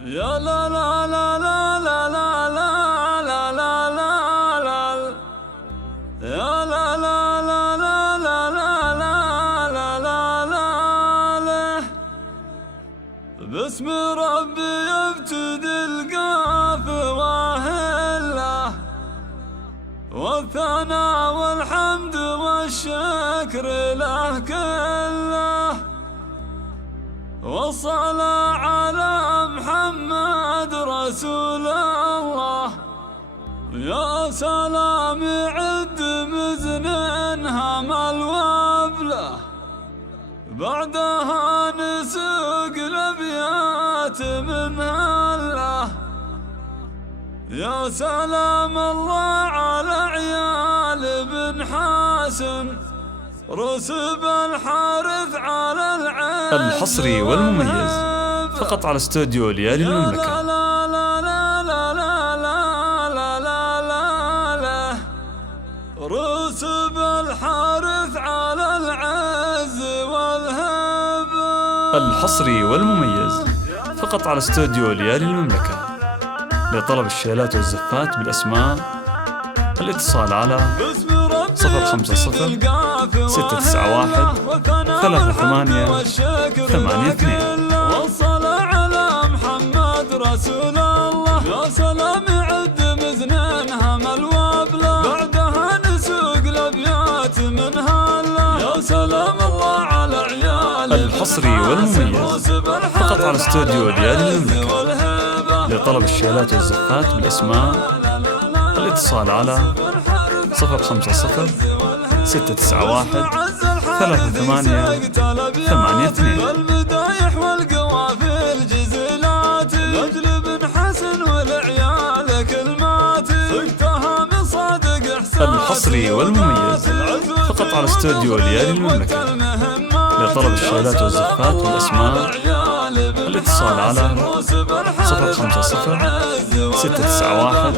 يا لا لا لا لا لا لا لا لا لا لا لا يا لا لا لا لا لا لا لا لا لا لا باسم ربي يبتدي القاف واهله والثناء والحمد والشكر له كله والصلاة على محمد رسول الله. يا سلام عد مزن هم الوبله بعدها نسوق الابيات من هله. يا سلام الله على عيال بن حاسن رسب الحارث على العين الحصري والمميز فقط على استوديو ليالي المملكة. لا لا لا لا لا لا لا لا لا رسب الحارث على العز والهبة. الحصري والمميز فقط على استوديو ليالي المملكة. لطلب الشيلات والزفات بالأسماء الاتصال على 050 691 3882. والصلاة على محمد رسول الله. يا سلام عد مزنين هم الوبلة بعدها نسوق الابيات من هلا. يا سلام الله على عيال الحصري والمميز فقط على استوديو ليالي المملكة. لطلب الشيلات والزفات بالأسماء الاتصال على 050 691 3882. والمدايح والقوافل جزلات نجل بن حسن والعيال كلمات صدتها من صادق احسان. الحصري والمميز فقط على استوديو ليالي المملكة. لطلب الشيلات والزفات والأسماء الاتصال على 050 691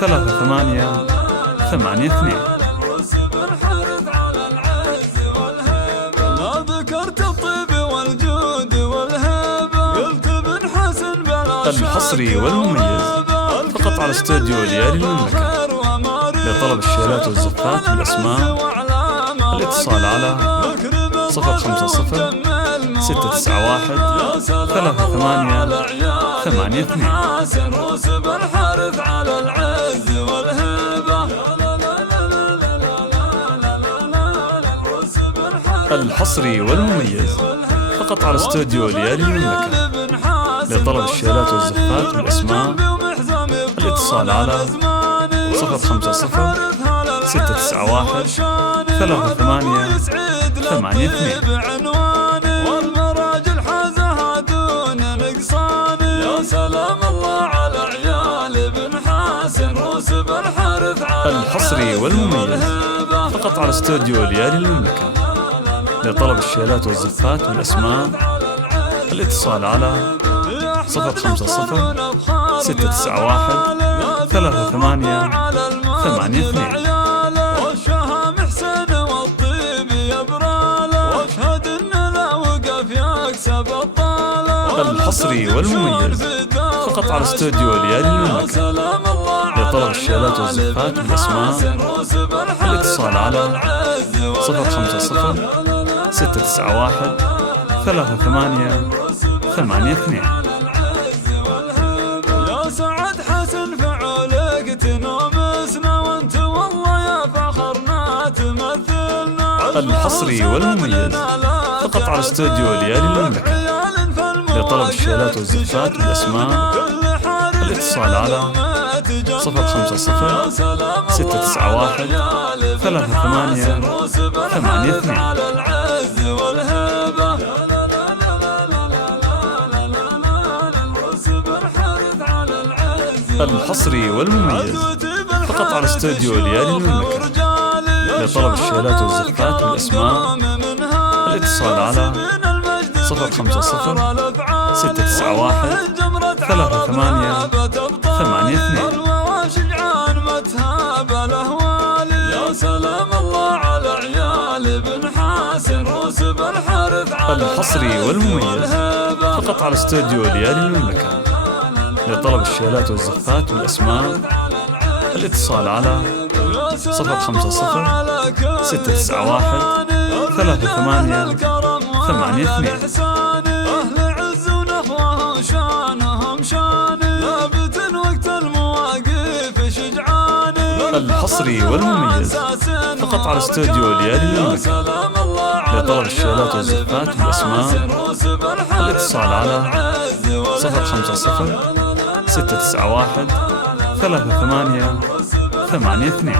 3882. ما ذكرت الطيب والجود والهبة قلت بن حسن بلا الحصري والمميز فقط على استوديو ليالي المملكة. لطلب الشيلات والزفات بالأسماء الاتصال على 050 691 3882. رسب الحارث على العز والهبة. الحصري والمميز فقط على استوديو ليالي المملكة. لطلب الشيلات والزفات بالأسماء الاتصال على 050 691 3882. والمراجل حازها دون نقصان. يا سلام الله على عيال بن حاسن رسب الحارث على الحصري والمميز فقط على استوديو ليالي المملكة. لطلب الشيلات والزفات بالأسماء الاتصال على 050 691 3882. والشهم حسن والطيب يبراله واشهد ان لا وقف يكسب الطاله. الحصري والمميز فقط على استوديو ليالي المملكة. لطلب الشيلات والزفات بالأسماء الاتصال على 050 691 3882. يا سعد حسن فعولك تنومسنا وانت والله يا فخرنا تمثلنا. الحصري والمميز فقط على استوديو ليالي المملكة. لطلب الشيلات والزفات بالأسماء الاتصال على 050 691 3882. الحصري والمميز فقط على استوديو ليالي المملكة. لطلب الشيلات والزفات بالأسماء الاتصال على 050 691 3882. يا سلام الله على عيال بن حاسن رسب الحارث على الحصري والمميز فقط على استوديو ليالي المملكة. لطلب الشيلات والزفات والأسماء. الاتصال على 050 691 38 82. أهل عز ونخوة شانهم شاني، ثابت وقت المواقف شجعان، الحصري والمميز فقط على استوديو ليالي المملكة. لطلب الشيلات والزفات والأسماء. الاتصال على 050 691 38 82.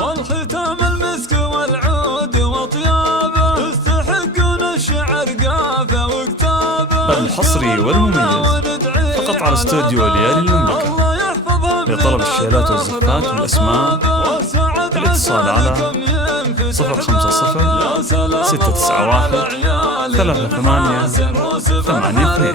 والختام المسك والعود وطيابه، يستحقون الشعر قافه وكتابه. الحصري والمميز فقط على استوديو ليالي المملكة. لطلب الشيلات والزفات والأسماء. الاتصال على 050 691 38 82.